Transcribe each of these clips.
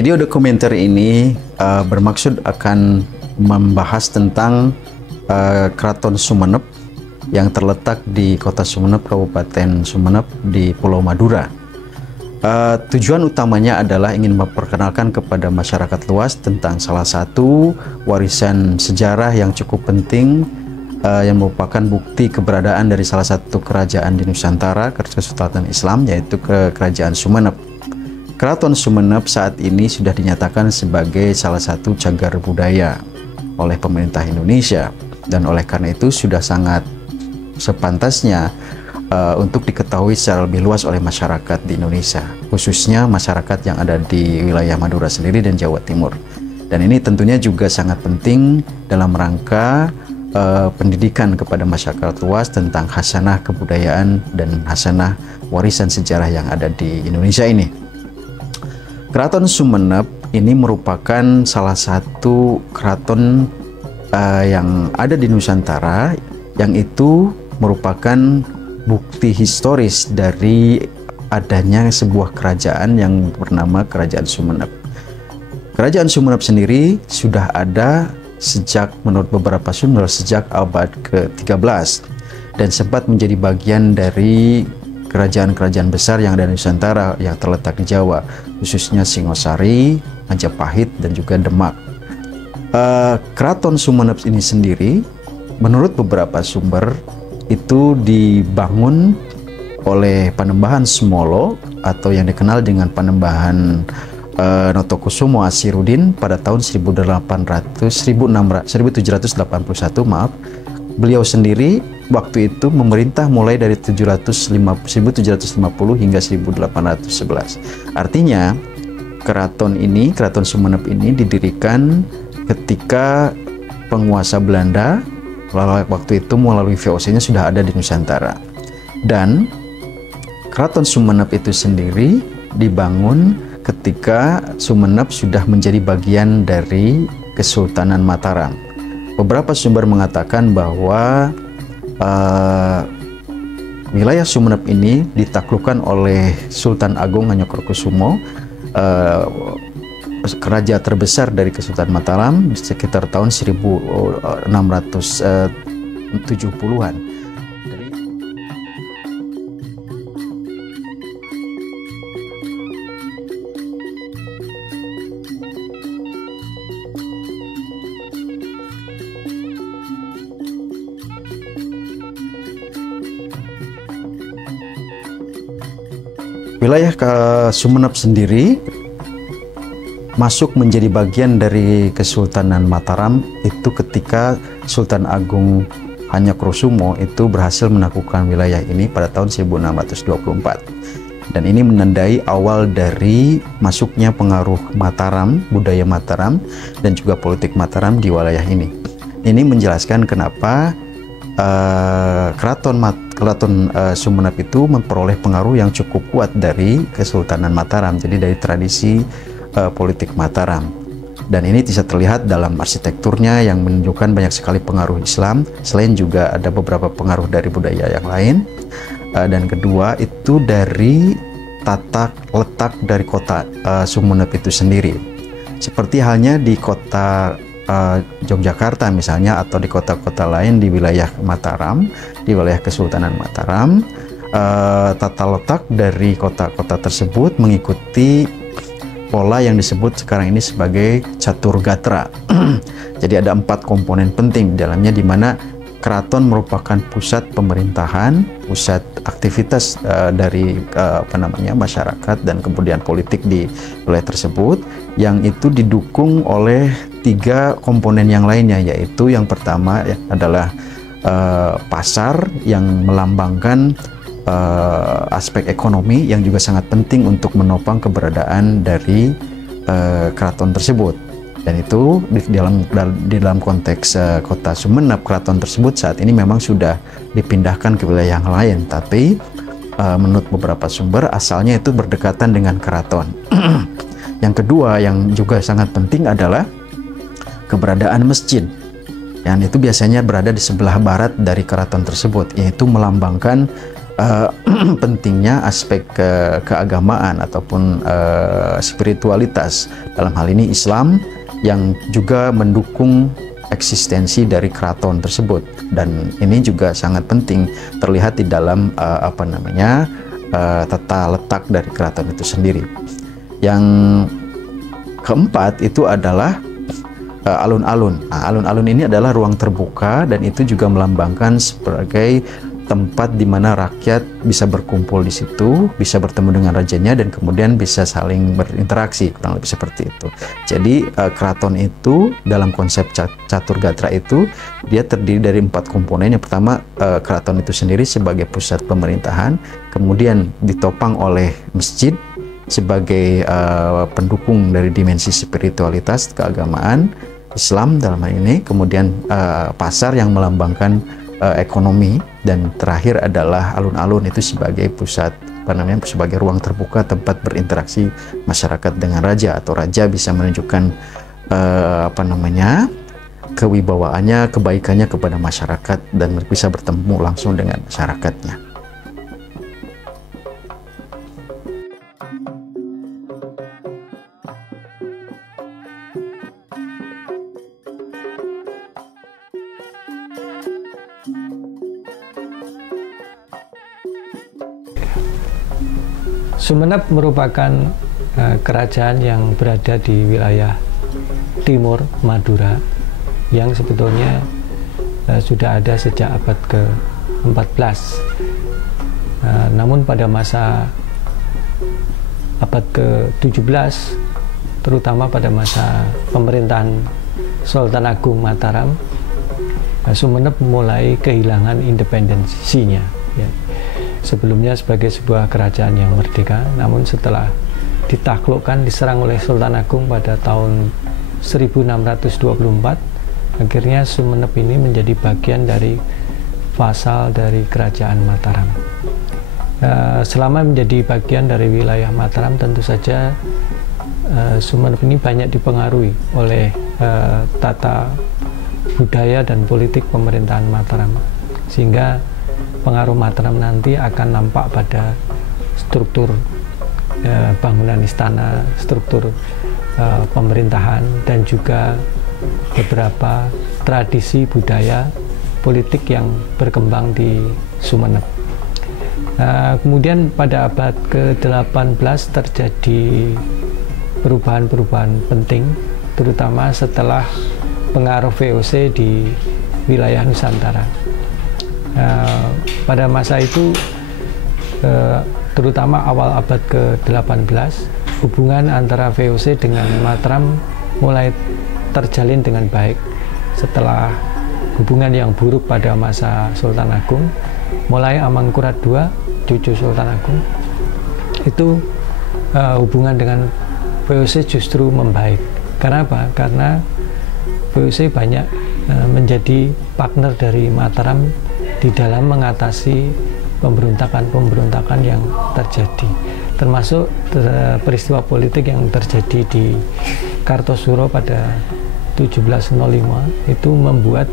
Video dokumenter ini bermaksud akan membahas tentang Keraton Sumenep yang terletak di Kota Sumenep, Kabupaten Sumenep di Pulau Madura. Tujuan utamanya adalah ingin memperkenalkan kepada masyarakat luas tentang salah satu warisan sejarah yang cukup penting, yang merupakan bukti keberadaan dari salah satu kerajaan di Nusantara, Kesultanan Islam, yaitu Kerajaan Sumenep. Keraton Sumenep saat ini sudah dinyatakan sebagai salah satu cagar budaya oleh pemerintah Indonesia, dan oleh karena itu sudah sangat sepantasnya untuk diketahui secara lebih luas oleh masyarakat di Indonesia, khususnya masyarakat yang ada di wilayah Madura sendiri dan Jawa Timur. Dan ini tentunya juga sangat penting dalam rangka pendidikan kepada masyarakat luas tentang khasanah kebudayaan dan khasanah warisan sejarah yang ada di Indonesia ini. Keraton Sumenep ini merupakan salah satu keraton yang ada di Nusantara, yang itu merupakan bukti historis dari adanya sebuah kerajaan yang bernama Kerajaan Sumenep. Kerajaan Sumenep sendiri sudah ada sejak, menurut beberapa sumber, sejak abad ke-13 dan sempat menjadi bagian dari kerajaan-kerajaan besar yang ada di Nusantara yang terletak di Jawa, khususnya Singosari, Majapahit, dan juga Demak. Keraton Sumenep ini sendiri, menurut beberapa sumber, itu dibangun oleh Panembahan Sumolo atau yang dikenal dengan Panembahan Notokusumo Asirudin pada tahun 1781. Beliau sendiri waktu itu memerintah mulai dari 1750 hingga 1811. Artinya keraton Sumenep ini didirikan ketika penguasa Belanda waktu itu melalui VOC-nya sudah ada di Nusantara. Dan Keraton Sumenep itu sendiri dibangun ketika Sumenep sudah menjadi bagian dari Kesultanan Mataram. Beberapa sumber mengatakan bahwa wilayah Sumenep ini ditaklukkan oleh Sultan Agung Hanyokrokusumo, raja terbesar dari Kesultanan Mataram di sekitar tahun 1670-an. Wilayah Sumenep sendiri masuk menjadi bagian dari Kesultanan Mataram itu ketika Sultan Agung Hanyokrokusumo itu berhasil menaklukkan wilayah ini pada tahun 1624. Dan ini menandai awal dari masuknya pengaruh Mataram, budaya Mataram, dan juga politik Mataram di wilayah ini. Ini menjelaskan kenapa Keraton Sumenep itu memperoleh pengaruh yang cukup kuat dari Kesultanan Mataram, jadi dari tradisi politik Mataram. Dan ini bisa terlihat dalam arsitekturnya yang menunjukkan banyak sekali pengaruh Islam, selain juga ada beberapa pengaruh dari budaya yang lain. Dan kedua itu dari tata letak dari kota Sumenep itu sendiri, seperti halnya di kota Yogyakarta misalnya, atau di kota-kota lain di wilayah Mataram, di wilayah Kesultanan Mataram. Tata letak dari kota-kota tersebut mengikuti pola yang disebut sekarang ini sebagai catur gatra. Jadi ada 4 komponen penting di dalamnya, di mana keraton merupakan pusat pemerintahan, pusat aktivitas dari masyarakat dan kemudian politik di wilayah tersebut, yang itu didukung oleh 3 komponen yang lainnya, yaitu yang pertama adalah pasar yang melambangkan aspek ekonomi yang juga sangat penting untuk menopang keberadaan dari keraton tersebut. Dan itu di dalam konteks kota Sumenep, keraton tersebut saat ini memang sudah dipindahkan ke wilayah yang lain, tapi menurut beberapa sumber asalnya itu berdekatan dengan keraton. Yang kedua yang juga sangat penting adalah keberadaan masjid, yang itu biasanya berada di sebelah barat dari keraton tersebut, yaitu melambangkan pentingnya aspek keagamaan ataupun spiritualitas, dalam hal ini Islam, yang juga mendukung eksistensi dari keraton tersebut. Dan ini juga sangat penting terlihat di dalam tata letak dari keraton itu sendiri. Yang keempat itu adalah alun-alun. Alun-alun ini adalah ruang terbuka, dan itu juga melambangkan sebagai tempat di mana rakyat bisa berkumpul di situ, bisa bertemu dengan rajanya, dan kemudian bisa saling berinteraksi, kurang lebih seperti itu. Jadi keraton itu dalam konsep catur gatra itu dia terdiri dari 4 komponen. Yang pertama, keraton itu sendiri sebagai pusat pemerintahan, kemudian ditopang oleh masjid sebagai pendukung dari dimensi spiritualitas keagamaan Islam dalam hal ini, kemudian pasar yang melambangkan ekonomi, dan terakhir adalah alun-alun itu sebagai pusat sebagai ruang terbuka tempat berinteraksi masyarakat dengan raja, atau raja bisa menunjukkan kewibawaannya, kebaikannya kepada masyarakat, dan bisa bertemu langsung dengan masyarakatnya. Sumenep merupakan kerajaan yang berada di wilayah timur Madura, yang sebetulnya sudah ada sejak abad ke-14. Namun pada masa abad ke-17, terutama pada masa pemerintahan Sultan Agung Mataram, Sumenep mulai kehilangan independensinya. Sebelumnya sebagai sebuah kerajaan yang merdeka, namun setelah ditaklukkan, diserang oleh Sultan Agung pada tahun 1624, akhirnya Sumenep ini menjadi bagian dari vasal dari kerajaan Mataram. Selama menjadi bagian dari wilayah Mataram, tentu saja Sumenep ini banyak dipengaruhi oleh tata budaya dan politik pemerintahan Mataram, sehingga pengaruh Mataram nanti akan nampak pada struktur bangunan istana, struktur pemerintahan, dan juga beberapa tradisi budaya politik yang berkembang di Sumenep. Kemudian pada abad ke-18 terjadi perubahan-perubahan penting, terutama setelah pengaruh VOC di wilayah Nusantara. Pada masa itu, terutama awal abad ke-18, hubungan antara VOC dengan Mataram mulai terjalin dengan baik. Setelah hubungan yang buruk pada masa Sultan Agung, mulai Amangkurat II, cucu Sultan Agung, itu hubungan dengan VOC justru membaik. Karena apa? Karena VOC banyak menjadi partner dari Mataram di dalam mengatasi pemberontakan-pemberontakan yang terjadi, termasuk peristiwa politik yang terjadi di Kartosuro pada 1705 itu membuat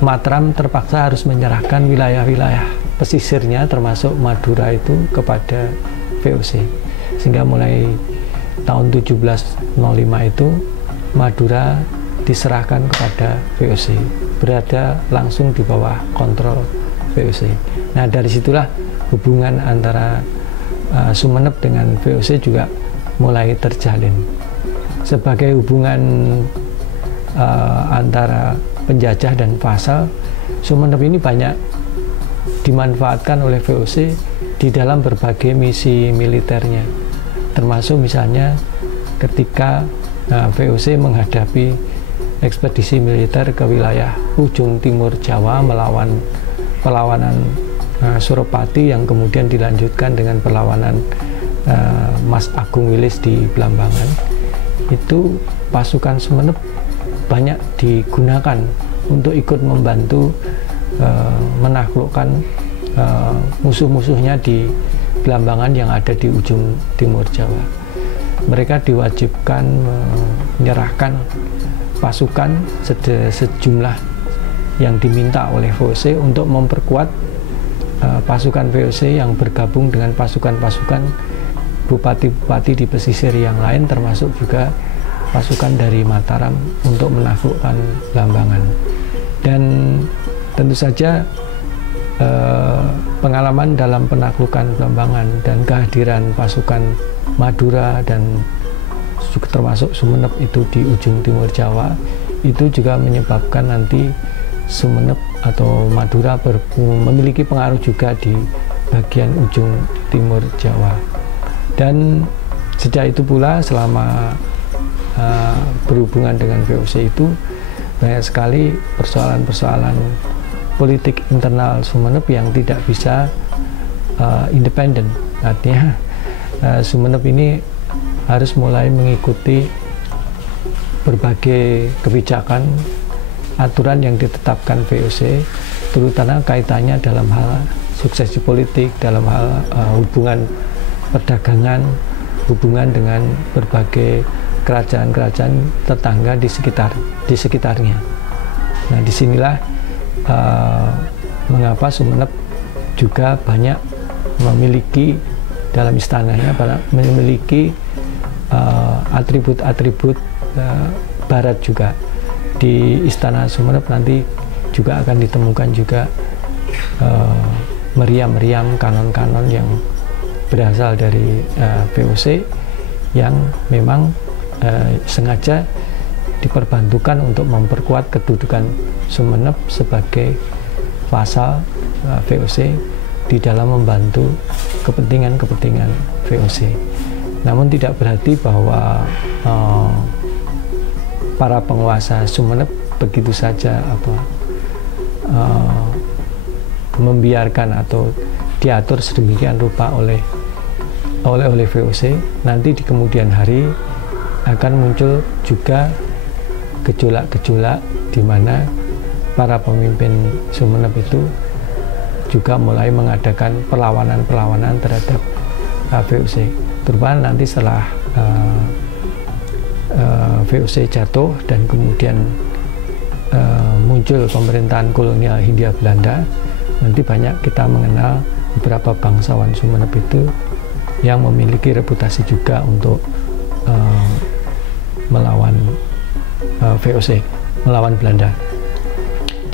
Mataram terpaksa harus menyerahkan wilayah-wilayah pesisirnya termasuk Madura itu kepada VOC, sehingga mulai tahun 1705 itu Madura diserahkan kepada VOC, berada langsung di bawah kontrol VOC. Nah, dari situlah hubungan antara Sumenep dengan VOC juga mulai terjalin. Sebagai hubungan antara penjajah dan vasal, Sumenep ini banyak dimanfaatkan oleh VOC di dalam berbagai misi militernya, termasuk misalnya ketika VOC menghadapi ekspedisi militer ke wilayah ujung timur Jawa melawan perlawanan Suropati, yang kemudian dilanjutkan dengan perlawanan Mas Agung Wilis di Blambangan. Itu pasukan Sumenep banyak digunakan untuk ikut membantu menaklukkan musuh-musuhnya di Blambangan yang ada di ujung timur Jawa. Mereka diwajibkan menyerahkan pasukan sejumlah yang diminta oleh VOC untuk memperkuat pasukan VOC yang bergabung dengan pasukan-pasukan bupati-bupati di pesisir yang lain, termasuk juga pasukan dari Mataram untuk menaklukkan Blambangan. Dan tentu saja pengalaman dalam penaklukan Blambangan dan kehadiran pasukan Madura dan juga termasuk Sumenep itu di ujung timur Jawa, itu juga menyebabkan nanti Sumenep atau Madura memiliki pengaruh juga di bagian ujung timur Jawa. Dan sejak itu pula selama berhubungan dengan VOC itu banyak sekali persoalan-persoalan politik internal Sumenep yang tidak bisa independen. Artinya Sumenep ini harus mulai mengikuti berbagai kebijakan, aturan yang ditetapkan VOC, terutama kaitannya dalam hal suksesi politik, dalam hal hubungan perdagangan, hubungan dengan berbagai kerajaan-kerajaan tetangga di sekitarnya. Nah, disinilah mengapa Sumenep juga banyak memiliki dalam istananya, memiliki atribut-atribut barat juga. Di istana Sumenep nanti juga akan ditemukan juga meriam-meriam, kanon-kanon yang berasal dari VOC yang memang sengaja diperbantukan untuk memperkuat kedudukan Sumenep sebagai vasal VOC di dalam membantu kepentingan-kepentingan VOC. Namun tidak berarti bahwa para penguasa Sumenep begitu saja membiarkan atau diatur sedemikian rupa oleh VOC. Nanti di kemudian hari akan muncul juga gejolak-gejolak di mana para pemimpin Sumenep itu juga mulai mengadakan perlawanan-perlawanan terhadap VOC. Terutama nanti setelah VOC jatuh dan kemudian muncul pemerintahan kolonial Hindia Belanda, nanti banyak kita mengenal beberapa bangsawan Sumenep itu yang memiliki reputasi juga untuk melawan VOC, melawan Belanda.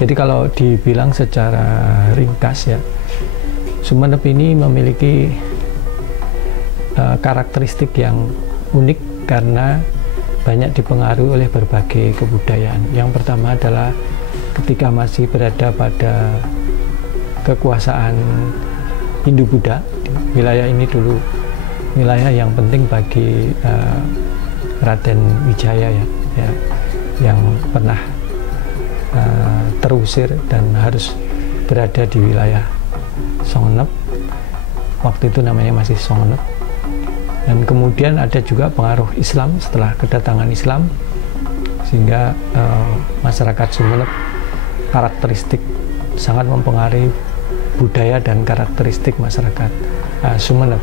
Jadi kalau dibilang secara ringkas ya, Sumenep ini memiliki karakteristik yang unik karena banyak dipengaruhi oleh berbagai kebudayaan. Yang pertama adalah ketika masih berada pada kekuasaan Hindu-Buddha, wilayah ini dulu wilayah yang penting bagi Raden Wijaya ya, yang pernah terusir dan harus berada di wilayah Songenep. Waktu itu namanya masih Songenep. Dan kemudian ada juga pengaruh Islam setelah kedatangan Islam, sehingga masyarakat Sumenep karakteristik sangat mempengaruhi budaya dan karakteristik masyarakat Sumenep,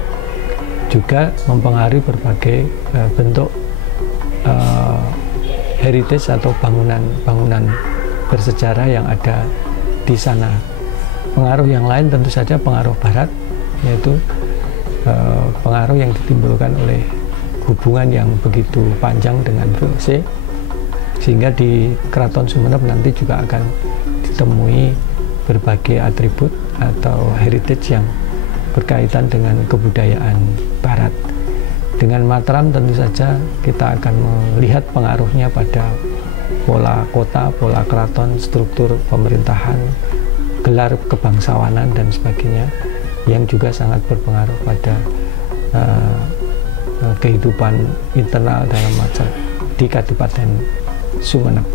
juga mempengaruhi berbagai bentuk heritage atau bangunan-bangunan bersejarah yang ada di sana. Pengaruh yang lain tentu saja pengaruh Barat, yaitu pengaruh yang ditimbulkan oleh hubungan yang begitu panjang dengan VOC, sehingga di Keraton Sumenep nanti juga akan ditemui berbagai atribut atau heritage yang berkaitan dengan kebudayaan Barat. Dengan Mataram tentu saja kita akan melihat pengaruhnya pada pola kota, pola keraton, struktur pemerintahan, gelar kebangsawanan dan sebagainya, yang juga sangat berpengaruh pada kehidupan internal dalam masyarakat di Kabupaten Sumenep.